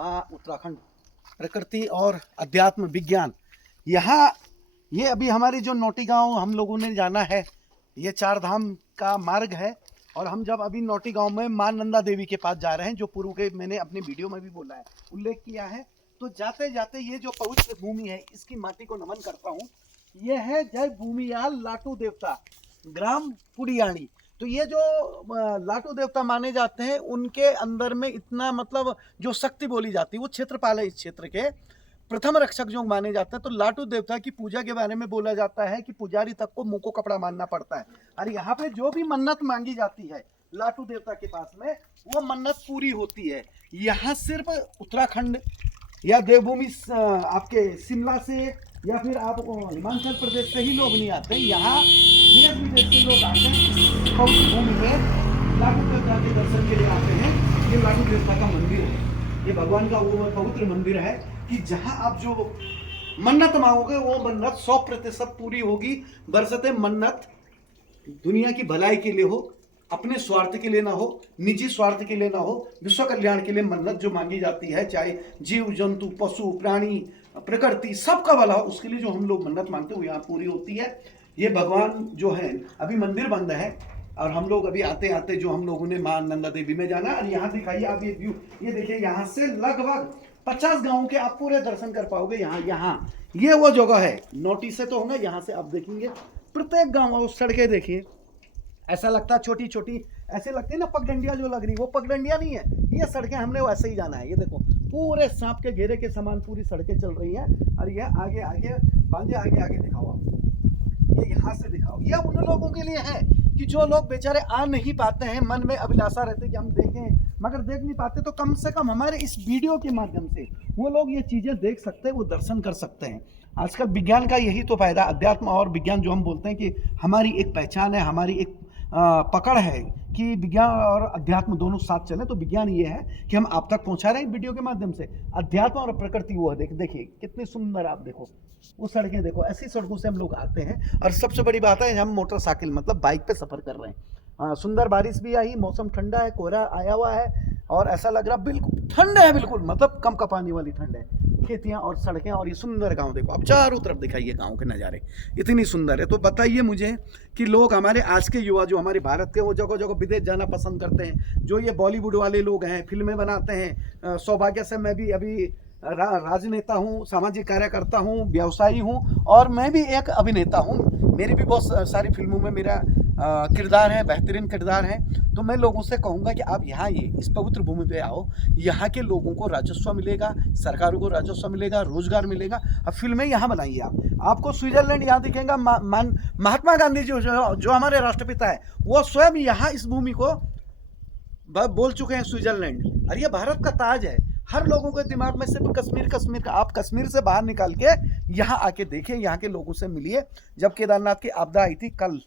माँ उत्तराखंड प्रकृति और अध्यात्म विज्ञान। यहाँ ये अभी हमारी जो नौटी गांव हम लोगों ने जाना है, ये 4 धाम का मार्ग है। और हम जब अभी नौटी गांव में माँ नंदा देवी के पास जा रहे हैं, जो पूर्व के मैंने अपनी वीडियो में भी बोला है, उल्लेख किया है। तो जाते जाते ये जो पवित्र भूमि है, इसकी माटी को नमन करता हूँ। ये है जय भूमियाल लाटू देवता, ग्राम पुड़ियाणी। तो ये जो लाटू देवता माने जाते हैं, उनके अंदर में इतना मतलब जो शक्ति बोली जाती है, वो क्षेत्रपाल है इस क्षेत्र के प्रथम रक्षक जो माने जाते हैं। तो लाटू देवता की पूजा के बारे में बोला जाता है कि पुजारी तक को मुंह को कपड़ा मानना पड़ता है। और यहाँ पे जो भी मन्नत मांगी जाती है लाटू देवता के पास में, वो मन्नत पूरी होती है। यहाँ सिर्फ उत्तराखंड या देवभूमि आपके शिमला से या फिर आप हिमाचल प्रदेश से ही लोग नहीं आते, यहाँ देश विदेश के लोग आते हैं। पवित्र भूमि में लाटू देवता के दर्शन के लिए आते हैं। ये लाटू देवता का मंदिर है, ये भगवान का वो पवित्र मंदिर है कि जहाँ आप जो मन्नत मांगोगे वो मन्नत 100% पूरी होगी। बरसते मन्नत दुनिया की भलाई के लिए हो, अपने स्वार्थ के लिए ना हो, निजी स्वार्थ के लिए ना हो, विश्व कल्याण के लिए मन्नत जो मांगी जाती है, चाहे जीव जंतु पशु प्राणी प्रकृति सबका भला हो, उसके लिए जो हम लोग मन्नत मांगते हैं वो यहाँ पूरी होती है। ये भगवान जो है, अभी मंदिर बंद है और हम लोग अभी आते आते जो हम लोगों ने माँ नंदा देवी में जाना। और यहाँ दिखाइए आप ये व्यू, ये देखिए, यहाँ से लगभग 50 गांवों के आप पूरे दर्शन कर पाओगे। यहाँ ये वो जगह है, नोटिस से तो होंगे, यहाँ से आप देखेंगे प्रत्येक गांव और सड़कें देखिए, ऐसा लगता है छोटी छोटी, ऐसे लगती है ना पगडंडियां जो लग रही, वो पगडंडियां नहीं है, ये सड़कें हमने वैसे ही जाना है। ये देखो पूरे सांप के घेरे के समान पूरी सड़कें चल रही हैं। और ये आगे आगे बांधे, आगे आगे दिखाओ आप, ये यहाँ से दिखाओ। ये उन लोगों के लिए है कि जो लोग बेचारे आ नहीं पाते हैं, मन में अभिलाषा रहती है कि हम देखें मगर देख नहीं पाते, तो कम से कम हमारे इस वीडियो के माध्यम से वो लोग ये चीज़ें देख सकते हैं, वो दर्शन कर सकते हैं। आजकल विज्ञान का यही तो फायदा, अध्यात्म और विज्ञान जो हम बोलते हैं कि हमारी एक पहचान है, हमारी एक पकड़ है कि विज्ञान और अध्यात्म दोनों साथ चलें। तो विज्ञान ये है कि हम आप तक पहुंचा रहे हैं वीडियो के माध्यम से। अध्यात्म और प्रकृति वो है, देखिए कितनी सुंदर, आप देखो वो सड़कें देखो, ऐसी सड़कों से हम लोग आते हैं। और सबसे बड़ी बात है, हम मोटरसाइकिल मतलब बाइक पे सफ़र कर रहे हैं। सुंदर बारिश भी आई, मौसम ठंडा है, कोहरा आया हुआ है और ऐसा लग रहा बिल्कुल ठंड है, बिल्कुल मतलब कम कपाने वाली ठंड है। खेतियाँ और सड़कें और ये सुंदर गांव देखो, अब चारों तरफ दिखाइए गांव के नज़ारे इतनी सुंदर है। तो बताइए मुझे कि लोग हमारे आज के युवा जो हमारे भारत के, वो जगह जगह विदेश जाना पसंद करते हैं। जो ये बॉलीवुड वाले लोग हैं, फिल्में बनाते हैं, सौभाग्य से मैं भी अभी राजनेता हूँ, सामाजिक कार्यकर्ता हूँ, व्यवसायी हूँ और मैं भी एक अभिनेता हूँ। मेरी भी बहुत सारी फिल्मों में मेरा किरदार है, बेहतरीन किरदार है। तो मैं लोगों से कहूँगा कि आप यहाँ ये इस पवित्र भूमि पे आओ, यहाँ के लोगों को राजस्व मिलेगा, सरकारों को राजस्व मिलेगा, रोजगार मिलेगा। अब फिल्में यहाँ बनाइए आपको स्विट्जरलैंड यहाँ दिखेगा। महात्मा गांधी जो हमारे राष्ट्रपिता है, वो स्वयं यहाँ इस भूमि को बोल चुके हैं स्विट्जरलैंड। और ये भारत का ताज है। हर लोगों के दिमाग में सिर्फ कश्मीर कश्मीर का, आप कश्मीर से बाहर निकाल के यहाँ आके देखिए, यहाँ के लोगों से मिलिए। जब केदारनाथ की आपदा आई थी, कल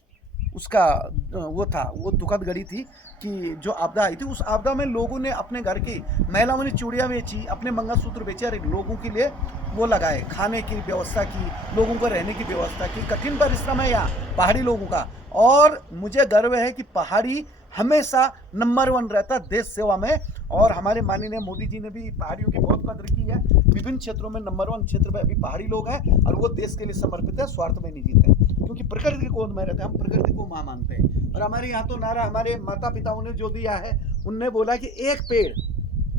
उसका वो था, वो दुखद घड़ी थी कि जो आपदा आई थी, उस आपदा में लोगों ने अपने घर की महिलाओं ने चूड़ियाँ बेची, अपने मंगलसूत्र बेचे और लोगों के लिए वो लगाए, खाने की व्यवस्था की, लोगों को रहने की व्यवस्था की। कठिन परिश्रम है यहाँ पहाड़ी लोगों का, और मुझे गर्व है कि पहाड़ी हमेशा नंबर 1 रहता देश सेवा में। और हमारे माननीय मोदी जी ने भी पहाड़ियों की बहुत कदर की है। विभिन्न क्षेत्रों में नंबर 1 क्षेत्र में अभी पहाड़ी लोग हैं और वो देश के लिए समर्पित है, स्वार्थ में नहीं जीते, क्योंकि प्रकृति की गोद में रहते हैं। हम प्रकृति को माँ मानते हैं। और हमारे यहाँ तो नारा हमारे माता पिताओं ने जो दिया है, उनने बोला कि एक पेड़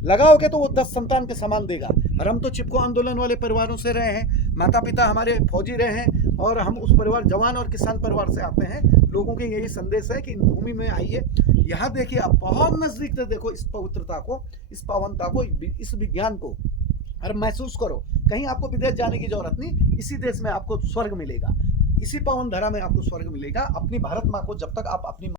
लगाओगे तो वो 10 संतान के समान देगा। और हम तो चिपको आंदोलन वाले परिवारों से रहे हैं, माता पिता हमारे फौजी रहे हैं और हम उस परिवार, जवान और किसान परिवार से आते हैं। लोगों के यही संदेश है कि इन भूमि में आइए, यहाँ देखिए, आप बहुत नजदीक से देखो इस पवित्रता को, इस पावनता को, इस विज्ञान को, और महसूस करो। कहीं आपको विदेश जाने की जरूरत नहीं, इसी देश में आपको स्वर्ग मिलेगा, इसी पावन धरा में आपको स्वर्ग मिलेगा। अपनी भारत माँ को जब तक आप अपनी